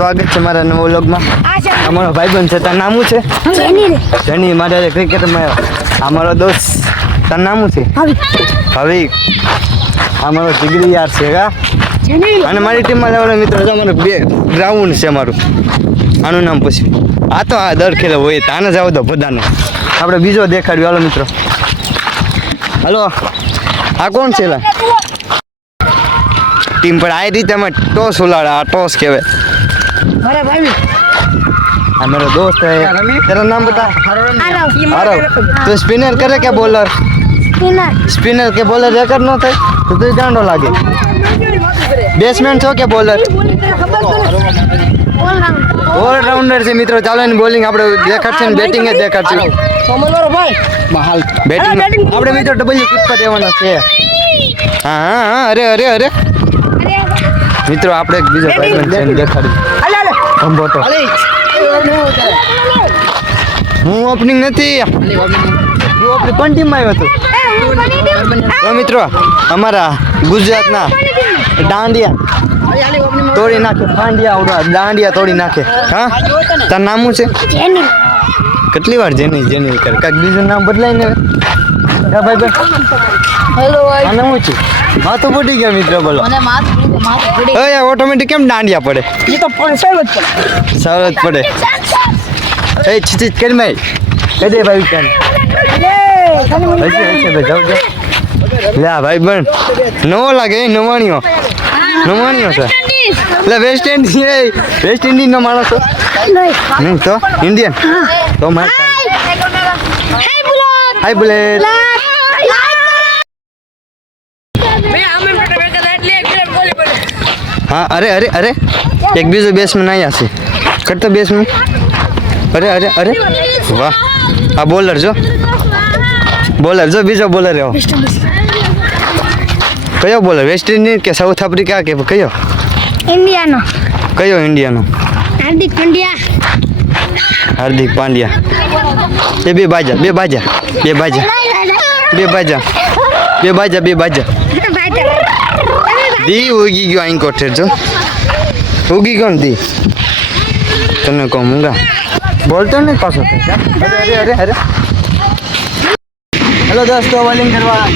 સ્વાગત છે મારા નવા વ્લોગમાં. અમારો ભાઈબંધ છે, તારું નામ શું છે? જની. મારે ક્રિકેટમાં અમારો દોસ્ત, તારું નામ શું છે? ભાવિક. અમારો જીગરી યાર છે કા. અને મારી ટીમમાં જવાનો મિત્રો છે, અમારો બે ગ્રાઉન્ડ છે અમારું. આનું નામ પૂછ્યું. આ તો આ દર ખેલે હોય તો આને જાવ તો બધાને આપણે બીજો દેખાડ્યું. હાલો મિત્રો, હાલો. આ કોણ છે? ટીમ પર આ રીતે અમે ટોસ ઉલાડા. આ ટોસ કહેવાય. हाँ मेरा दोस्त है. तेरा नाम बता. आरव. तो स्पिनर करे क्या बॉलर? स्पिनर के बॉलर रेकर नो थे तो तू गांडो लागे. બેટ્સમેન છો કે બોલર? ઓલરાઉન્ડર છે મિત્રો. ચાલો એની બોલિંગ આપણે દેખાડશે ને બેટિંગ જ દેખાડશે. બેટિંગ આપણે મિત્રો ડબલ કિક પર રહેવાના છે. હા હા હા. અરે અરે અરે મિત્રો આપણે એક બીજો ભાઈબંધ છે દેખાડી. અંબોટો. હું ઓપનિંગ નથી. હું ઓપનિંગ પણ ટીમમાં આવ્યો હતો. તો મિત્રો અમારા ગુજરાતના દાંડિયા તોડી નાખે. દાંડિયા તોડી નાખે. હા, તારું નામ શું છે? કેટલી વાર જેની જેની કરે? કાંઈક બીજું નામ બદલાય ને ભાઈ. હેલો આને શું છે? માથું ફૂટી ગયા મિત્રો. બોલો ઓટોમેટિક કેમ દાંડિયા પડે? એ તો સરસ પડે. એ ચીચ કરી મેં કહી દે ભાઈ. લે ભાઈ બન નવો લાગે. નવાણીઓ છે. એટલે વેસ્ટ ઇન્ડિઝ નો માણસ નહીં તો ઇન્ડિયન. તો હાય બુલેટ. હા અરે અરે અરે એક બીજો બેટ્સમેન આવ્યા છે. કરતો બેટ્સમેન. અરે અરે અરે વાહ. આ બોલર જો બીજો બોલર એવો. કયો બોલર? વેસ્ટ ઇન્ડિઝ કે સાઉથ આફ્રિકા કે કયો? ઇન્ડિયાનો. કયો ઇન્ડિયાનો? હાર્દિક પાંડ્યા. એ બે બાજા. દી ઉગી ગયો. અહીં કોઠે જો ઉગી ગયો ને દી. તને કહું મૂંગા બોલતો ને પાછો. અરે અરે અરે. હેલો દોસ્તો, બોલિંગ કરવા.